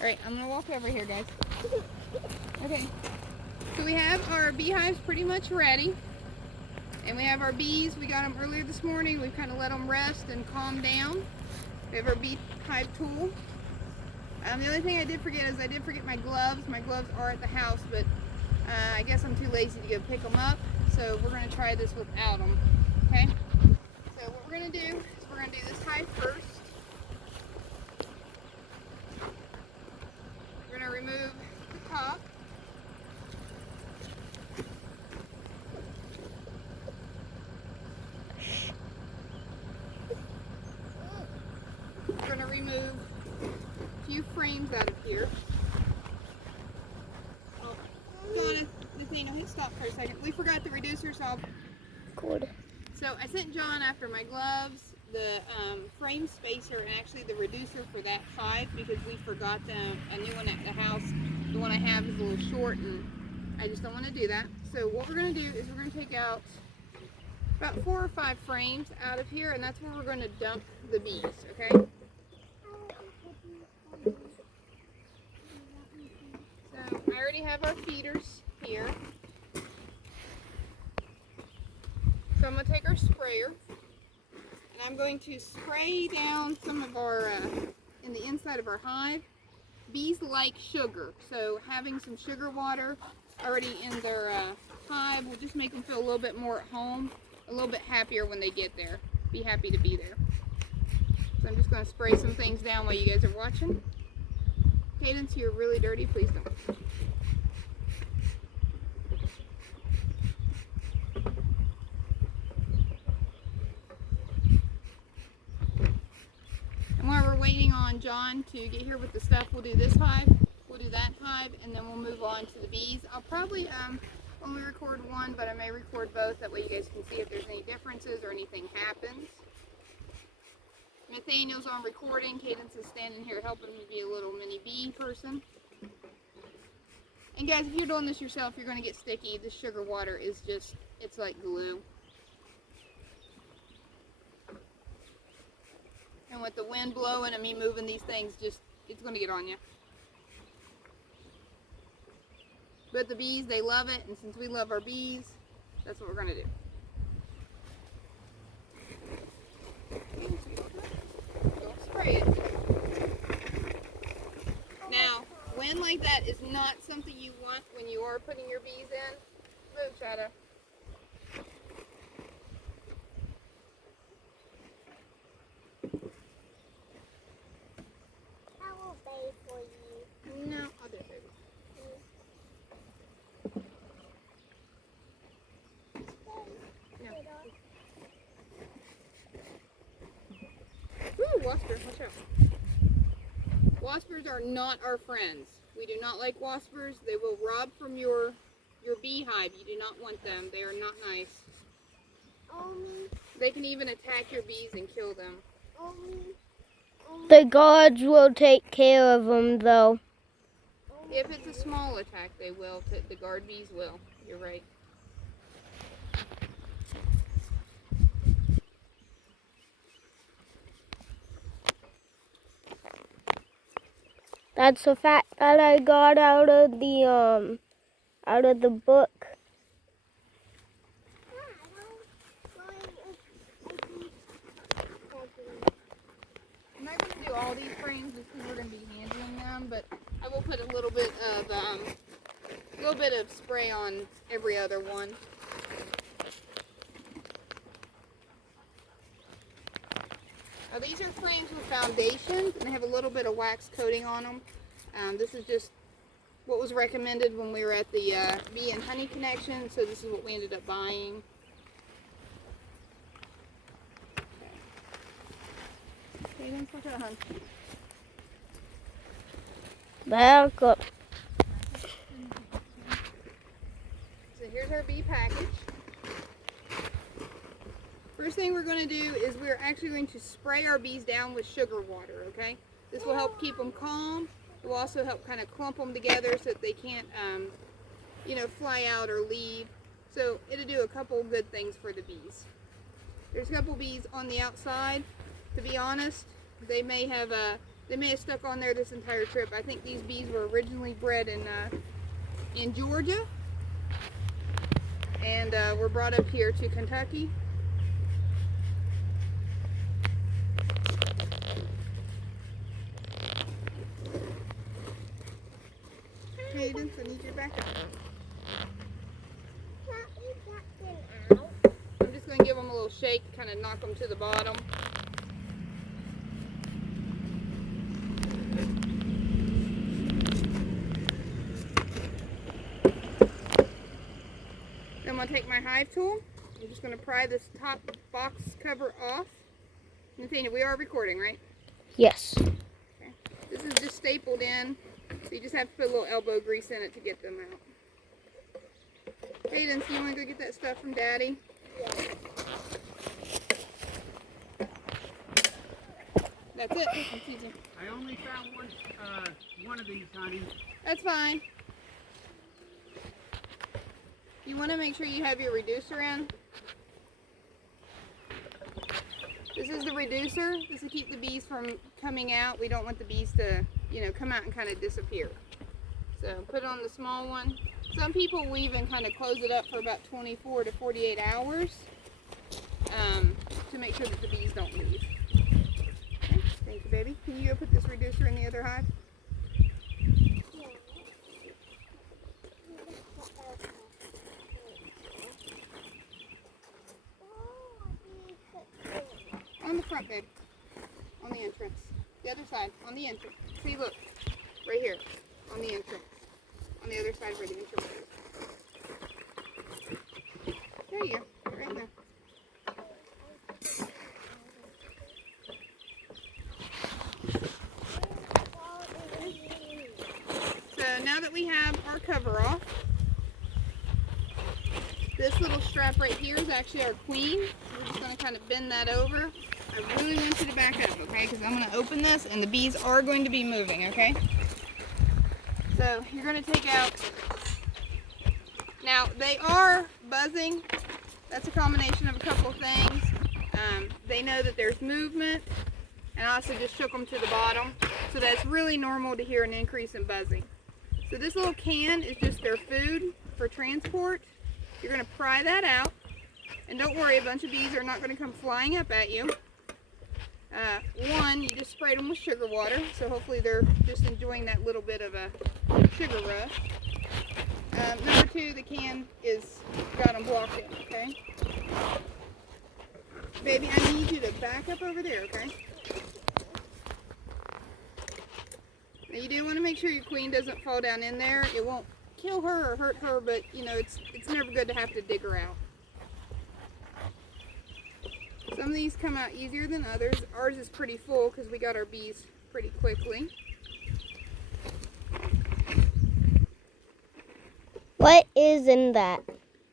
Alright, I'm going to walk over here, guys. Okay. So we have our beehives pretty much ready. And we have our bees. We got them earlier this morning. We've kind of let them rest and calm down. We have our beehive tool. The only thing I did forget is I did forget my gloves. My gloves are at the house, but I guess I'm too lazy to go pick them up. So we're going to try this without them. Okay? So what we're going to do is we're going to do this hive first. We're going to remove the top. We're going to remove a few frames out of here. Oh, Donna, Nathaniel, hit stop for a second. We forgot the reducer, so I'll... Good. So I sent John after my gloves, the frame spacer, and actually the reducer for that hive because we forgot a new one at the house. The one I have is a little short and I just don't want to do that. So what we're going to do is we're going to take out about 4 or 5 frames out of here, and that's where we're going to dump the bees, okay? So I already have our feeders here. So I'm going to take our sprayer and I'm going to spray down some of our, in the inside of our hive. Bees like sugar, so having some sugar water already in their hive will just make them feel a little bit more at home, a little bit happier when they get there. Be happy to be there. So I'm just going to spray some things down while you guys are watching. Cadence, you're really dirty, please don't. And while we're waiting on John to get here with the stuff, we'll do this hive, we'll do that hive, and then we'll move on to the bees. I'll probably only record one, but I may record both. That way you guys can see if there's any differences or anything happens. Nathaniel's on recording. Cadence is standing here helping me be a little mini bee person. And guys, if you're doing this yourself, you're going to get sticky. This sugar water is just, it's like glue. And with the wind blowing and me moving these things, just, it's going to get on you. But the bees, they love it, and since we love our bees, that's what we're going to do. Don't spray it. Now, wind like that is not something you want when you are putting your bees in. Move, Shadow. No, I'll do it, baby. No. Ooh, wasper, watch out. Waspers are not our friends. We do not like waspers. They will rob from your beehive. You do not want them. They are not nice. They can even attack your bees and kill them. The guards will take care of them, though. If it's a small attack, they will. The guard bees will. You're right. That's a fact that I got out of the book. I'm not going to do all these frames just because we're going to be handling them, but I will put a little bit of spray on every other one. Now these are frames with foundations, and they have a little bit of wax coating on them. This is just what was recommended when we were at the Bee and Honey Connection, so this is what we ended up buying. Okay, then put it on. Back up. So here's our bee package. First thing we're going to do is we're actually going to spray our bees down with sugar water, okay? This will help keep them calm. It will also help kind of clump them together so that they can't, fly out or leave. So it'll do a couple good things for the bees. There's a couple bees on the outside. To be honest, they may have They may have stuck on there this entire trip. I think these bees were originally bred in Georgia and were brought up here to Kentucky. Cadence, I need you back up. I'm just going to give them a little shake, kind of knock them to the bottom. I'm going to take my hive tool. I'm just going to pry this top box cover off. Nathaniel, we are recording, right? Yes. Okay. This is just stapled in, so you just have to put a little elbow grease in it to get them out. Cadence, you want to go get that stuff from Daddy? Yeah. That's it. That's easy. I only found one of these, honey. That's fine. You want to make sure you have your reducer in. This is the reducer. This will keep the bees from coming out. We don't want the bees to, come out and kind of disappear. So put it on the small one. Some people will even kind of close it up for about 24 to 48 hours to make sure that the bees don't leave. Okay, thank you, baby. Can you go put this reducer in the other hive? On the front, babe. On the entrance. The other side. On the entrance. See, look. Right here. On the entrance. On the other side where the entrance is. There you go. Right there. So now that we have our cover off, this little strap right here is actually our queen. We're just going to kind of bend that over. I really want you to back up, okay? Because I'm going to open this and the bees are going to be moving, okay? So you're going to take out, now they are buzzing. That's a combination of a couple things. They know that there's movement, and I also just shook them to the bottom. So that's really normal to hear an increase in buzzing. So this little can is just their food for transport. You're going to pry that out, and don't worry, a bunch of bees are not going to come flying up at you. One, you just sprayed them with sugar water, so hopefully they're just enjoying that little bit of a sugar rush. Number two, the can is got them blocked in, okay? Baby, I need you to back up over there, okay? Now you do want to make sure your queen doesn't fall down in there. It won't kill her or hurt her, but it's never good to have to dig her out. Some of these come out easier than others. Ours is pretty full because we got our bees pretty quickly. What is in that?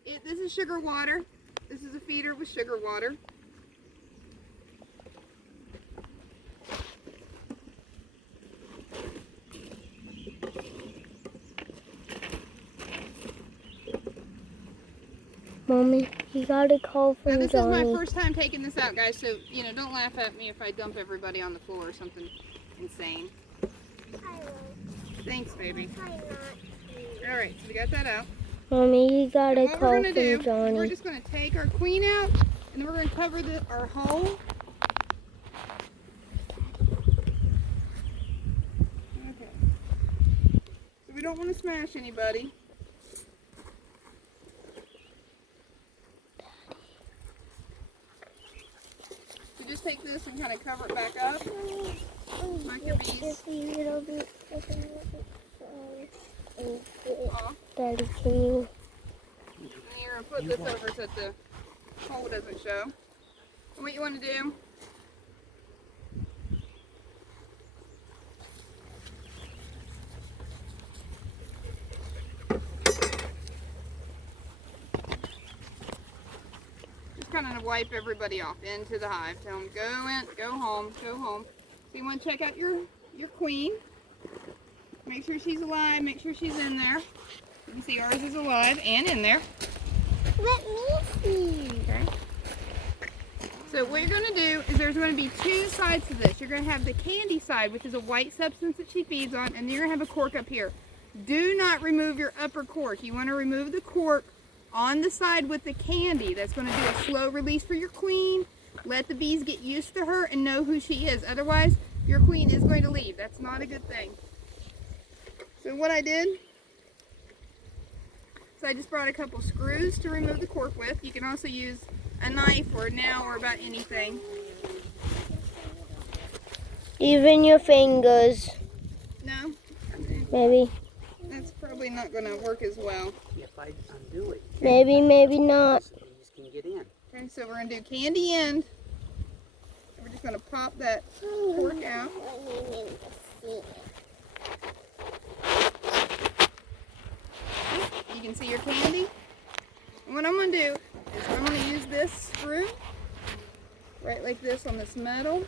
This is sugar water. This is a feeder with sugar water. Mommy, you got a call from Now, this Johnny. is my first time taking this out, guys, so, don't laugh at me if I dump everybody on the floor or something insane. I will. Thanks, baby. Try not to. Alright, so we got that out. Mommy, you got a What we're call going from to do is Johnny. we're just going to take our queen out, and then we're going to cover our hole. Okay. So we don't want to smash anybody. So just take this and kind of cover it back up. Like your bees. Just a little bit. Off. Daddy, can you? And you're going to put this over so that the hole doesn't show. And what you want to do, just kind of wipe everybody off into the hive. Tell them, go in, go home, go home. So you want to check out your queen. Make sure she's alive, make sure she's in there. You can see ours is alive and in there. Let me see. Okay. So what you're going to do is there's going to be two sides to this. You're going to have the candy side, which is a white substance that she feeds on, and then you're going to have a cork up here. Do not remove your upper cork. You want to remove the cork on the side with the candy. That's going to do a slow release for your queen. Let the bees get used to her and know who she is. Otherwise, your queen is going to leave. That's not a good thing. So what I did, I just brought a couple screws to remove the cork with. You can also use a knife or a nail or about anything. Even your fingers, No? maybe. That's probably not going to work as well. If I undo it, Maybe not. these bees can get in. Okay, so we're going to do candy end. We're just going to pop that cork out. You can see your candy. And what I'm going to do is I'm going to use this screw right like this on this metal.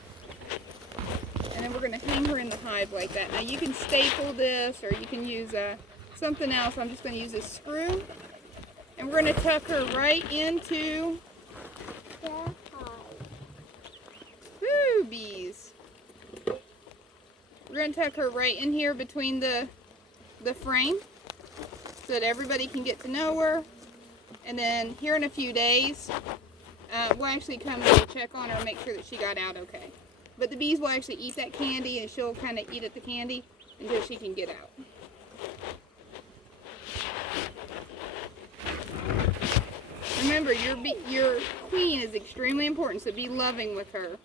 And then we're going to hang her in the hive like that. Now you can staple this or you can use something else. I'm just going to use this screw. And we're going to tuck her right into woo, bees. We're going to tuck her right in here between the frame so that everybody can get to know her. And then here in a few days, we'll actually come and check on her and make sure that she got out okay. But the bees will actually eat that candy and she'll kind of eat at the candy until she can get out. Remember, your queen is extremely important, so be loving with her.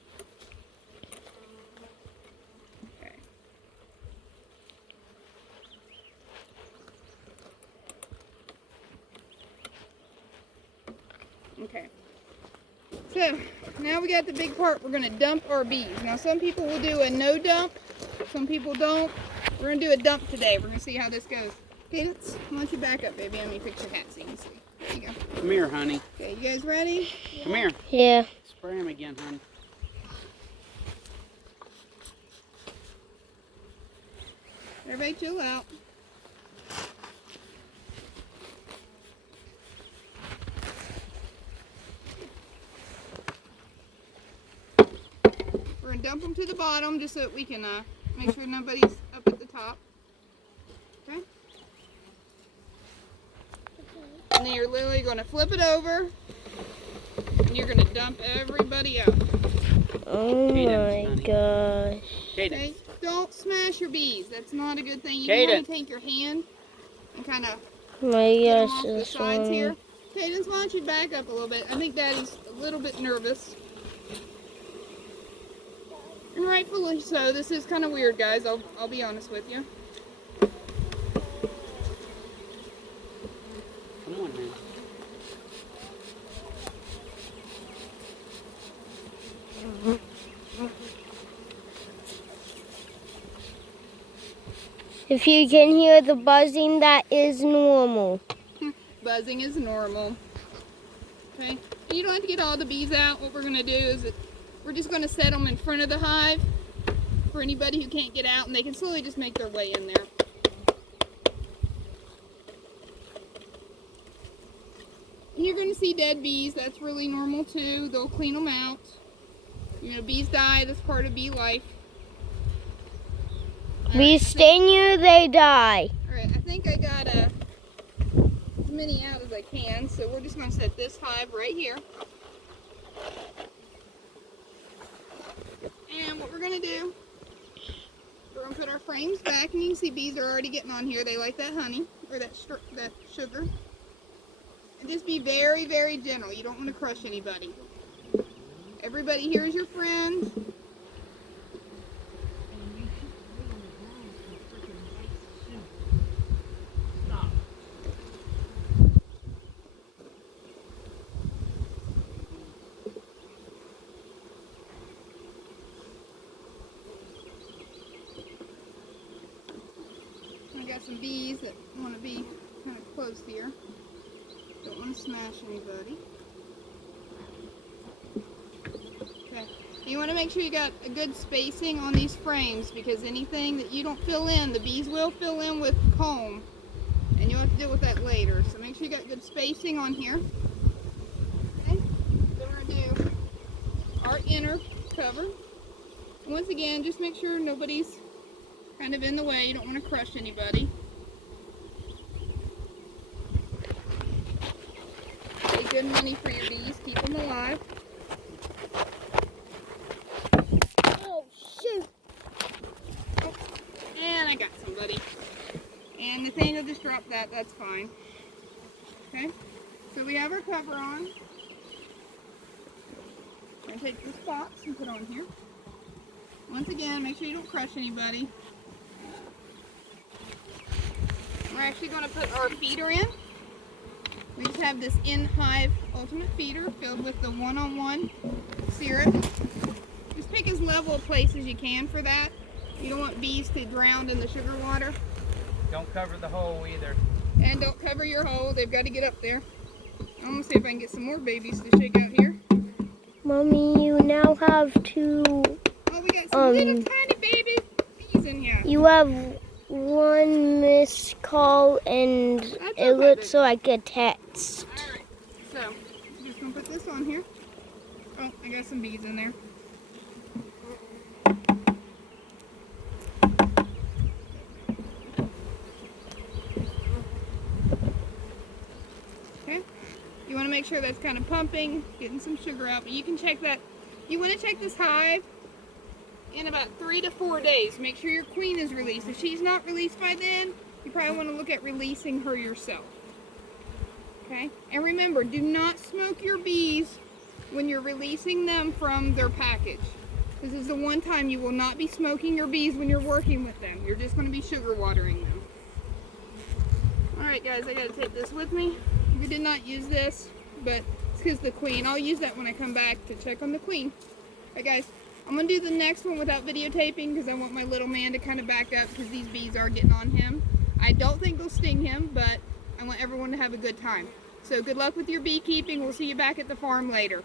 Okay. Okay. So, now we got the big part. We're going to dump our bees. Now, some people will do a no dump. Some people don't. We're going to do a dump today. We're going to see how this goes. Candace, why don't you back up, baby? Let me fix your hat so you can see. There you go. Come here, honey. Okay, you guys ready? Come here. Yeah. Spray him again, honey. Everybody chill out. We're going to dump them to the bottom just so that we can make sure nobody's up at the top. Okay? And then you're literally going to flip it over and you're going to dump everybody out. Oh Cadence, my honey. gosh. Cadence. Okay? Don't smash your bees. That's not a good thing. You Cadence. want to take your hand and kind of My get them gosh, off the this sides one. here. Cadence, why don't you back up a little bit? I think Daddy's a little bit nervous. And rightfully so. This is kind of weird, guys. I'll be honest with you. Come on, man. If you can hear the buzzing, that is normal. Buzzing is normal. Okay? And you don't have to get all the bees out. What we're going to do is that we're just going to set them in front of the hive for anybody who can't get out, and they can slowly just make their way in there. And you're going to see dead bees. That's really normal too. They'll clean them out. You know, bees die. That's part of bee life. We sting you, they die. Alright, I think I got as many out as I can, so we're just going to set this hive right here. And what we're going to do, we're going to put our frames back, and you can see bees are already getting on here. They like that honey, or that sugar. And just be very, very gentle. You don't want to crush anybody. Everybody here is your friend. I got some bees that want to be kind of close here. Don't want to smash anybody. Okay. You want to make sure you got a good spacing on these frames, because anything that you don't fill in, the bees will fill in with comb. And you'll have to deal with that later. So make sure you got good spacing on here. Okay. Then we're going to do our inner cover. Once again, just make sure nobody's kind of in the way. You don't want to crush anybody. Pay good money for your bees. Keep them alive. Oh, shoot. And I got somebody. And Nathaniel just dropped that. That's fine. Okay. So we have our cover on. I'm going to take this box and put it on here. Once again, make sure you don't crush anybody. We're actually going to put our feeder in. We just have this in-hive ultimate feeder filled with the one-on-one syrup. Just pick as level a place as you can for that. You don't want bees to drown in the sugar water. Don't cover the hole either. And don't cover your hole. They've got to get up there. I'm going to see if I can get some more babies to shake out here. Mommy, you now have two. Oh, we got some little tiny baby bees in here. You have one missed call and it looks like a text. Alright, so I'm just going to put this on here. Oh, I got some bees in there. Okay, you want to make sure that's kind of pumping, getting some sugar out, but you can check that. You want to check this hive in about 3 to 4 days. Make sure your queen is released. If she's not released by then, you probably want to look at releasing her yourself. Okay? And remember, do not smoke your bees when you're releasing them from their package. This is the one time you will not be smoking your bees when you're working with them. You're just going to be sugar watering them. Alright guys, I got to take this with me. We did not use this, but it's because the queen. I'll use that when I come back to check on the queen. Alright guys, I'm going to do the next one without videotaping because I want my little man to kind of back up because these bees are getting on him. I don't think they'll sting him, but I want everyone to have a good time. So good luck with your beekeeping. We'll see you back at the farm later.